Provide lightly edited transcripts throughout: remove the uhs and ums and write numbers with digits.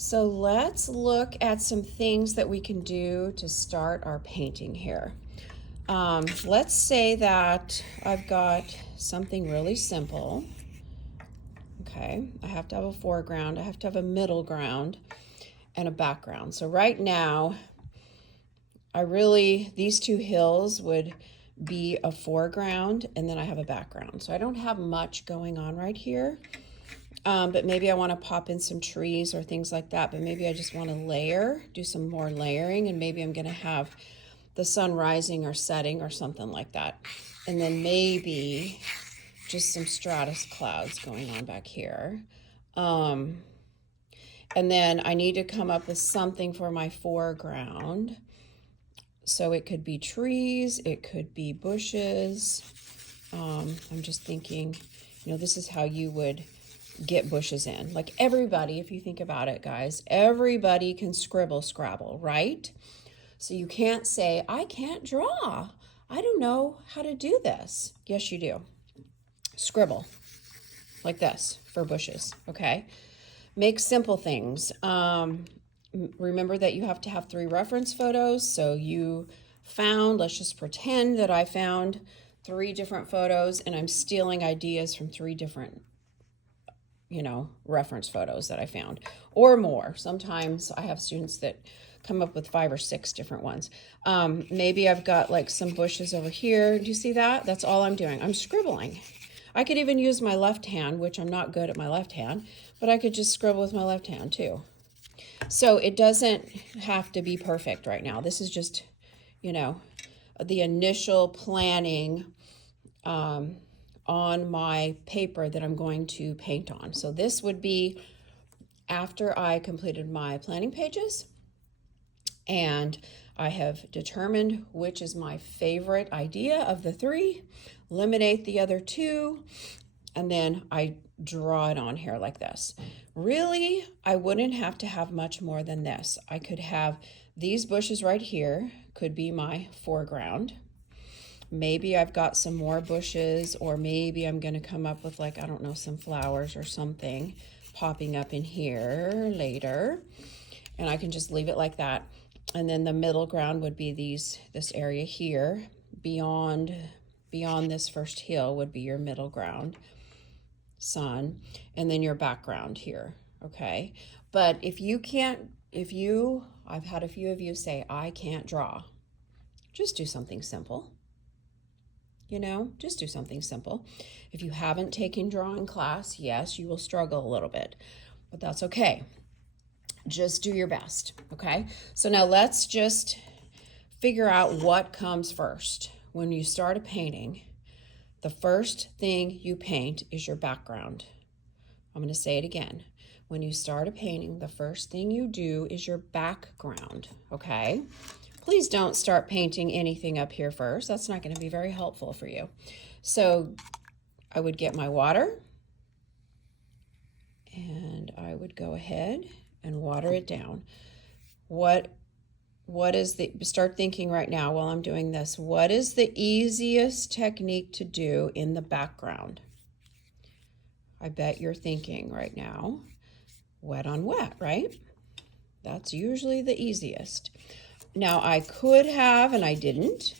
So let's look at some things that we can do to start our painting here. Let's say that I've got something really simple. Okay, I have to have a foreground, I have to have a middle ground, and a background. So right now, these two hills would be a foreground, and then I have a background. So I don't have much going on right here. But maybe I want to pop in some trees or things like that. But maybe I just want to do some more layering, and maybe I'm going to have the sun rising or setting or something like that. And then maybe just some stratus clouds going on back here. And then I need to come up with something for my foreground. So it could be trees, it could be bushes. I'm just thinking, this is how you would get bushes in. Like everybody, if you think about it, guys, everybody can scribble scrabble, right? So you can't say, I can't draw. I don't know how to do this. Yes, you do. Scribble like this for bushes, okay? Make simple things. Remember that you have to have 3 reference photos. So let's just pretend that I found 3 different photos and I'm stealing ideas from 3 different reference photos that I found or more. Sometimes I have students that come up with 5 or 6 different ones. Maybe I've got like some bushes over here. Do you see that? That's all I'm doing. I'm scribbling. I could even use my left hand, which I'm not good at my left hand, but I could just scribble with my left hand too. So it doesn't have to be perfect right now. This is just, the initial planning on my paper that I'm going to paint on. So this would be after I completed my planning pages and I have determined which is my favorite idea of the 3, eliminate the other 2, and then I draw it on here like this. Really, I wouldn't have to have much more than this. I could have these bushes right here, could be my foreground. Maybe I've got some more bushes, or maybe I'm going to come up with some flowers or something popping up in here later. And I can just leave it like that. And then the middle ground would be this area here. Beyond this first hill would be your middle ground, sun, and then your background here, okay? But I've had a few of you say, I can't draw. Just do something simple. Just do something simple. If you haven't taken drawing class, yes, you will struggle a little bit, but that's okay. Just do your best, okay? So now let's just figure out what comes first. When you start a painting, the first thing you paint is your background. I'm going to say it again. When you start a painting, the first thing you do is your background, okay? Please don't start painting anything up here first. That's not going to be very helpful for you. So I would get my water and I would go ahead and water it down. Start thinking right now while I'm doing this, what is the easiest technique to do in the background? I bet you're thinking right now, wet on wet, right? That's usually the easiest. Now I could have, and I didn't,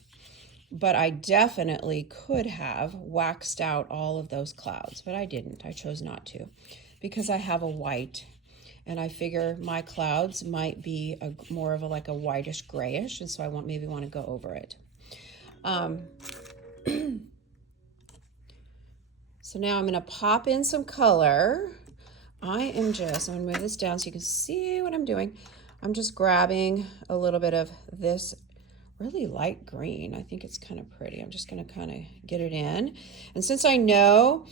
but I definitely could have waxed out all of those clouds, but I didn't. I chose not to because I have a white, and I figure my clouds might be more of a whitish grayish, and so I maybe want to go over it. So now I'm going to pop in some color. I'm going to move this down so you can see what I'm doing. I'm just grabbing a little bit of this really light green. I think it's kind of pretty. I'm just going to kind of get it in. And since I know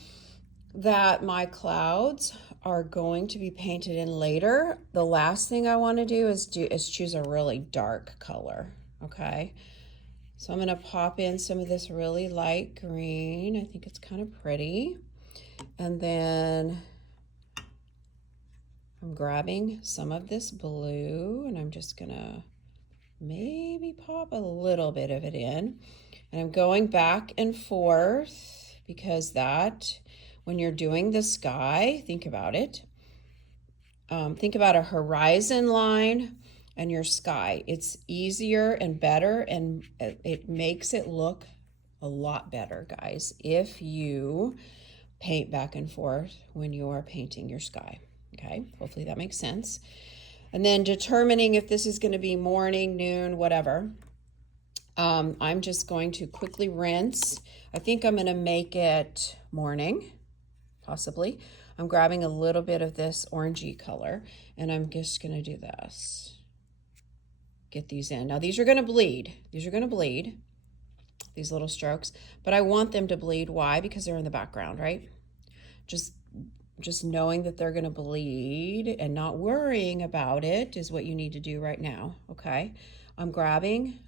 that my clouds are going to be painted in later, the last thing I want to do is choose a really dark color, okay? So I'm going to pop in some of this really light green. I think it's kind of pretty. And then I'm grabbing some of this blue, and I'm just going to maybe pop a little bit of it in. And I'm going back and forth because when you're doing the sky, think about it. think about a horizon line and your sky. It's easier and better, and it makes it look a lot better, guys, if you paint back and forth when you are painting your sky. Okay, hopefully that makes sense. And then determining if this is going to be morning, noon, whatever. I'm just going to quickly rinse. I think I'm going to make it morning, possibly. I'm grabbing a little bit of this orangey color, and I'm just going to do this. Get these in. Now, these are going to bleed. These are going to bleed, these little strokes, but I want them to bleed. Why? Because they're in the background, right? Just knowing that they're going to bleed and not worrying about it is what you need to do right now, okay? I'm grabbing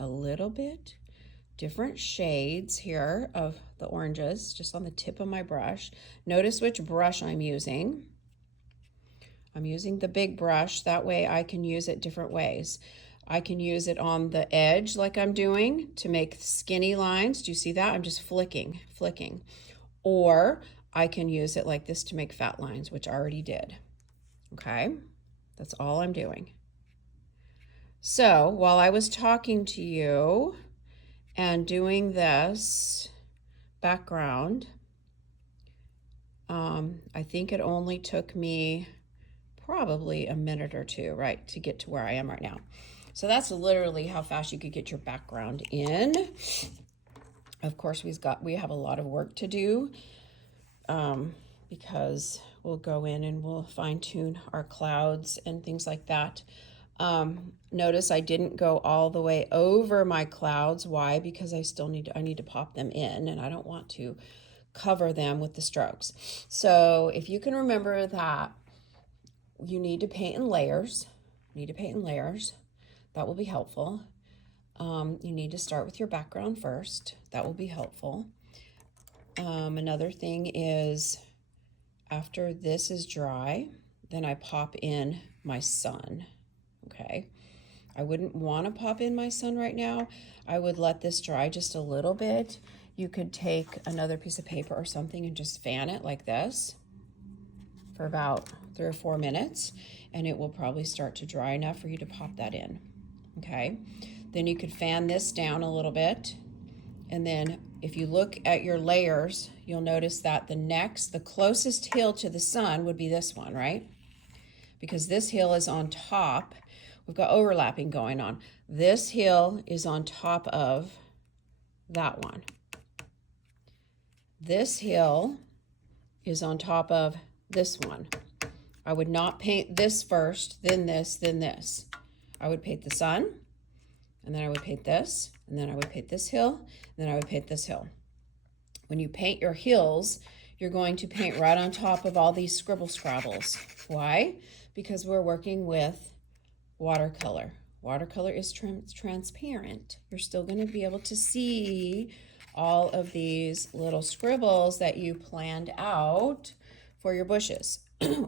a little bit different shades here of the oranges just on the tip of my brush. Notice which brush I'm using. I'm using the big brush. That way I can use it different ways. I can use it on the edge like I'm doing to make skinny lines. Do you see that? I'm just flicking. Or I can use it like this to make fat lines, which I already did. Okay, that's all I'm doing. So while I was talking to you and doing this background, I think it only took me probably a minute or two, right, to get to where I am right now. So that's literally how fast you could get your background in. Of course, we have a lot of work to do because we'll go in and we'll fine tune our clouds and things like that. Notice I didn't go all the way over my clouds. Why? Because I need to pop them in, and I don't want to cover them with the strokes. So if you can remember that you need to paint in layers, that will be helpful. You need to start with your background first. That will be helpful. Another thing is, after this is dry, then I pop in my sun. Okay, I wouldn't want to pop in my sun right now. I would let this dry just a little bit. You could take another piece of paper or something and just fan it like this for about 3 or 4 minutes, and it will probably start to dry enough for you to pop that in. Okay, then you could fan this down a little bit, and then if you look at your layers, you'll notice that the closest hill to the sun would be this one, right? Because this hill is on top. We've got overlapping going on. This hill is on top of that one. This hill is on top of this one. I would not paint this first, then this, then this. I would paint the sun, and then I would paint this, and then I would paint this hill, and then I would paint this hill. When you paint your hills, you're going to paint right on top of all these scribble scrabbles. Why? Because we're working with watercolor. Watercolor is transparent. You're still going to be able to see all of these little scribbles that you planned out for your bushes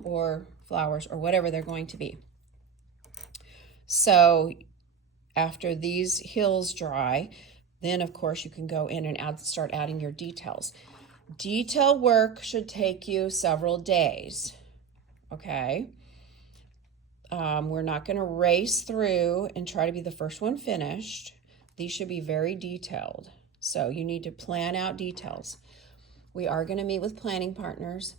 or flowers or whatever they're going to be. So after these hills dry, then of course you can go in and start adding your details. Detail work should take you several days, okay? We're not going to race through and try to be the first one finished. These should be very detailed. So you need to plan out details. We are going to meet with planning partners.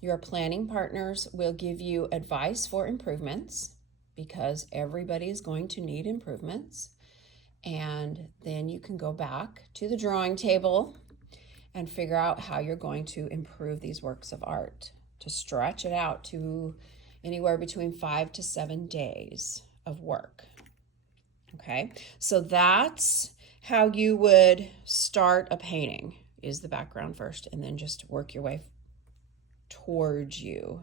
Your planning partners will give you advice for improvements because everybody is going to need improvements. And then you can go back to the drawing table and figure out how you're going to improve these works of art, to stretch it out to anywhere between 5 to 7 days of work. Okay, so that's how you would start a painting, is the background first, and then just work your way towards you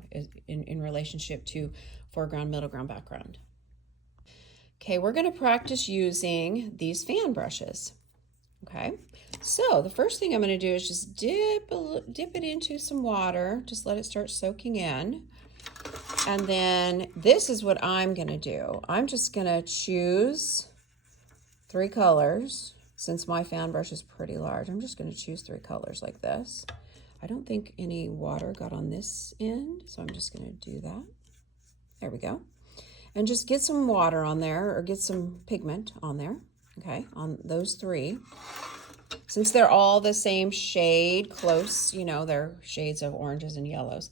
in relationship to foreground, middle ground, background. Okay, we're going to practice using these fan brushes. Okay, so the first thing I'm going to do is just dip it into some water. Just let it start soaking in. And then this is what I'm going to do. I'm just going to choose 3 colors. Since my fan brush is pretty large, I'm just going to choose 3 colors like this. I don't think any water got on this end, so I'm just going to do that. There we go. And just get some water on there or get some pigment on there, okay, on those three. Since they're all the same shade, close, you know, they're shades of oranges and yellows.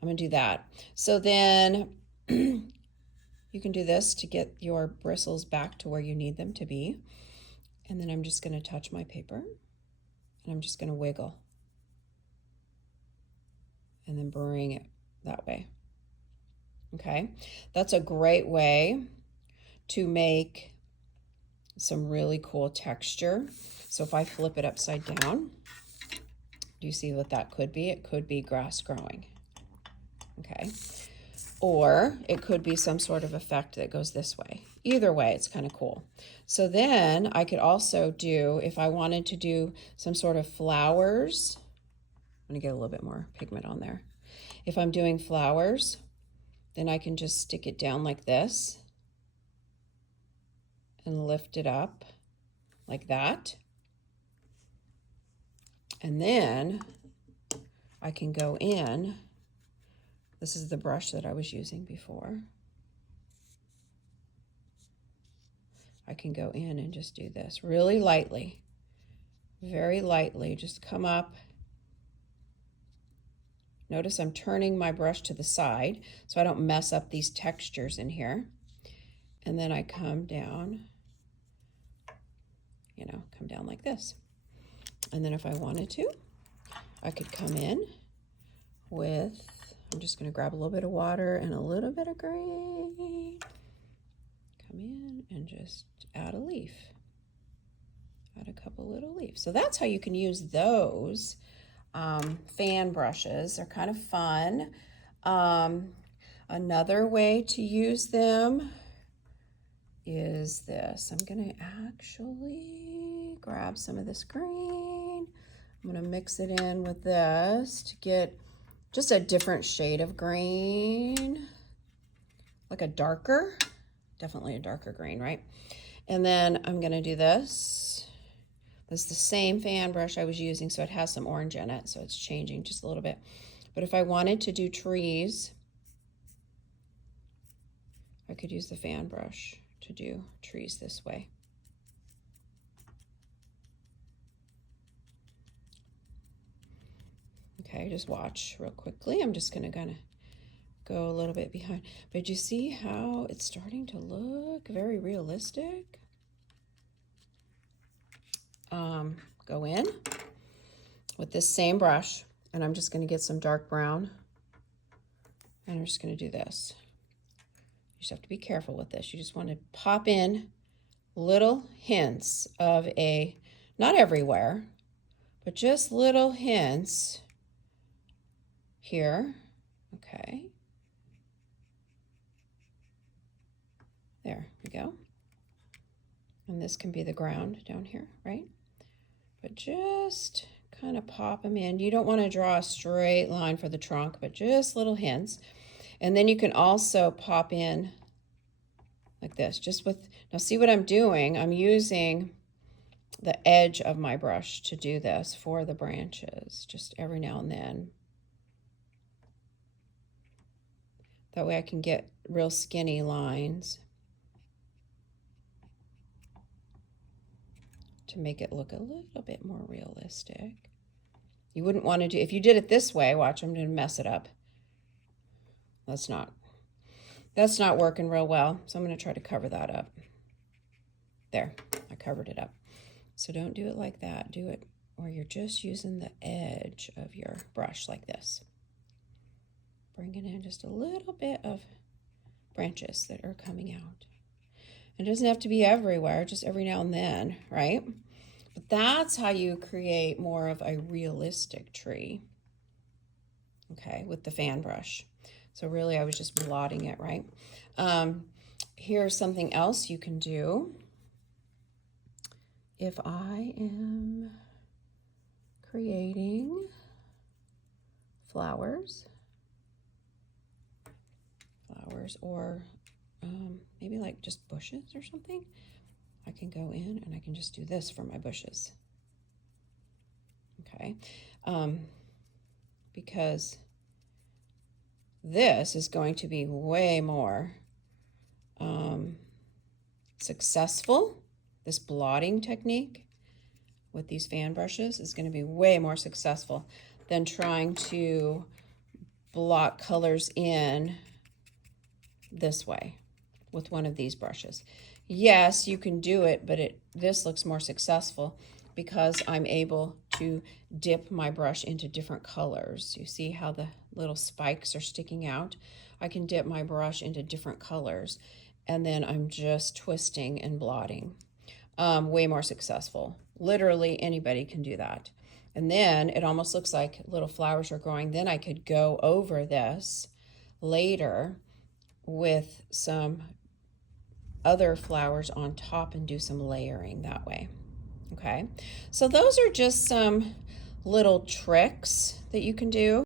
I'm going to do that. So then you can do this to get your bristles back to where you need them to be. And then I'm just going to touch my paper and I'm just going to wiggle and then bring it that way. Okay, that's a great way to make some really cool texture. So if I flip it upside down, do you see what that could be? It could be grass growing. Okay, or it could be some sort of effect that goes this way. Either way, it's kind of cool. So then I could also do, if I wanted to do some sort of flowers, I'm gonna get a little bit more pigment on there. If I'm doing flowers, then I can just stick it down like this and lift it up like that. And then I can go in. This is the brush that I was using before. I can go in and just do this really lightly, very lightly, just come up. Notice I'm turning my brush to the side so I don't mess up these textures in here. And then I come down, you know, come down like this. And then if I wanted to, I could come in with, I'm just going to grab a little bit of water and a little bit of green. Come in and just add a leaf. Add a couple little leaves. So that's how you can use those fan brushes. They're kind of fun. Another way to use them is this. I'm going to actually grab some of this green. I'm going to mix it in with this to get just a different shade of green, like a darker, definitely a darker green, right? And then I'm going to do this. This is the same fan brush I was using, so it has some orange in it, so it's changing just a little bit. But if I wanted to do trees, I could use the fan brush to do trees this way. Okay, just watch real quickly. I'm just going to kind of go a little bit behind. But you see how it's starting to look very realistic? Go in with this same brush, and I'm just going to get some dark brown, and I'm just going to do this. You just have to be careful with this. You just want to pop in little hints of a, not everywhere, but just little hints here. Okay. There we go. And this can be the ground down here, right? But just kind of pop them in. You don't want to draw a straight line for the trunk, but just little hints. And then you can also pop in like this, just with, now see what I'm doing? I'm using the edge of my brush to do this for the branches, just every now and then. That way I can get real skinny lines to make it look a little bit more realistic. You wouldn't want to do, if you did it this way, watch, I'm going to mess it up. That's not working real well. So I'm going to try to cover that up. There, I covered it up. So don't do it like that. Do it where you're just using the edge of your brush like this. Bringing in just a little bit of branches that are coming out. It doesn't have to be everywhere, just every now and then, right? But that's how you create more of a realistic tree, okay, with the fan brush. So really, I was just blotting it, right? Here's something else you can do. If I am creating flowers, or maybe like just bushes or something, I can go in and I can just do this for my bushes. Okay, because this is going to be way more successful. This blotting technique with these fan brushes is going to be way more successful than trying to blot colors in this way with one of these brushes. Yes, you can do it, but this looks more successful because I'm able to dip my brush into different colors. You see how the little spikes are sticking out? I can dip my brush into different colors, and then I'm just twisting and blotting. Way more successful. Literally anybody can do that. And then it almost looks like little flowers are growing. Then I could go over this later with some other flowers on top and do some layering that way. Okay, so those are just some little tricks that you can do.